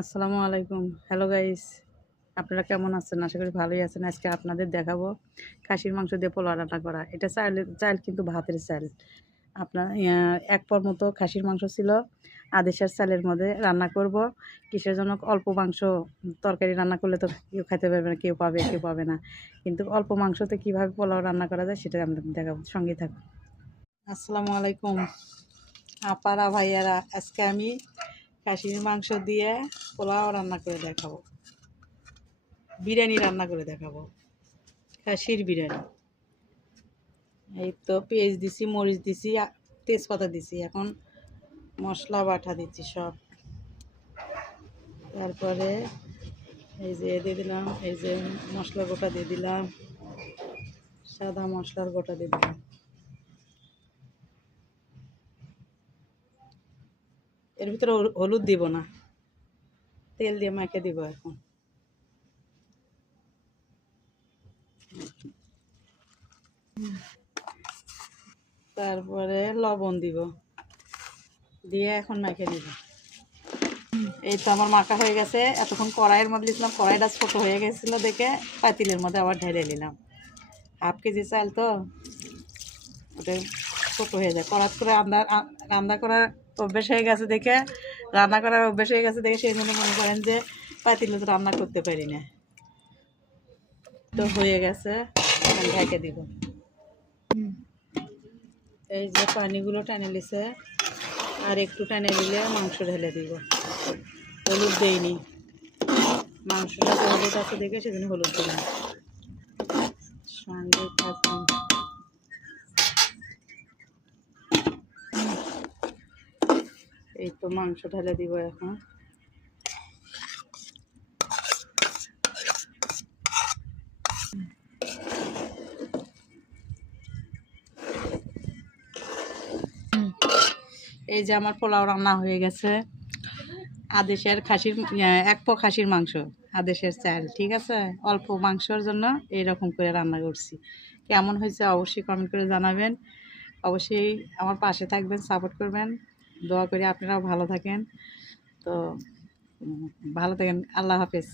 আসসালামু আলাইকুম। Hello guys, আপনারা কেমন আছেন? আশা করি ভালোই আছেন। আজকে আপনাদের দেখাবো খাসির মাংস দিয়ে পোলাও রান্না করা। এটা চাল কিন্তু ভাতের চাল। আপনার এক পর মতো খাসির মাংস ছিল, আদেশের চালের মধ্যে রান্না করব। কিসের জন্য? অল্প মাংস তরকারি রান্না করলে তো কেউ খাইতে পারবে না, কেউ পাবে কেউ পাবে না। কিন্তু অল্প মাংসতে কীভাবে পোলাও রান্না করা যায় সেটা আপনাদের দেখাবো, সঙ্গেই থাকুন। আসসালামু আলাইকুম আপারা ভাইয়ারা, আজকে আমি খাসির মাংস দিয়ে পোলাও রান্না করে দেখাবো, বিরিয়ানি রান্না করে দেখাবো, খাসির বিরিয়ানি। এই তো পেঁয়াজ দিছি, মরিচ দিছি, তেজপাতা দিছি, এখন মশলা বাটা দিচ্ছি সব। তারপরে এই যে দিয়ে দিলাম, এই যে মশলা গোটা দিয়ে দিলাম, সাদা মশলার গোটা দিয়ে দিলাম। এর ভিতরে হলুদ দিব না, তেল দিয়ে মাখে দিব এখন। তারপরে লবণ দিব, দিয়ে এখন মাখে দিব। এই তো আমার মাখা হয়ে গেছে। এতক্ষণ কড়াইয়ের মধ্যে দিয়েছিলাম, কড়াইটা ছোটো হয়ে গেছিলো দেখে পাতিলের মধ্যে আবার ঢেলে নিলাম। হাফ কেজি চাল তো ওটা ছোটো হয়ে যায়। কড়াত করে রান্না করার অভ্যেস হয়ে গেছে দেখে, রান্না করার অভ্যেস হয়ে গেছে দেখে সেই জন্য মনে করেন যে পাতিলে তো রান্না করতে পারি না। তো হয়ে গেছে, ঢেকে দিব। এই যে পানিগুলো টানে নিছে, আর একটু টানে নিলে মাংস ঢেলে দিব। হলুদ দেইনি, মাংসটা হলুদ আছে দেখে সেদিন হলুদ দিলাম। সঙ্গে থাকুন। এই তো মাংস ঢেলে দিব এখন। এই যে আমার পোলাও রান্না হয়ে গেছে। আদেশের খাসির এক পো খাসির মাংস, আদেশের চাল, ঠিক আছে। অল্প মাংসর জন্য এইরকম করে রান্না করছি। কেমন হয়েছে অবশ্যই কমেন্ট করে জানাবেন। অবশ্যই আমার পাশে থাকবেন, সাপোর্ট করবেন। দোয়া করি আপনারাও ভালো থাকেন। তো ভালো থাকেন। আল্লাহ হাফেজ।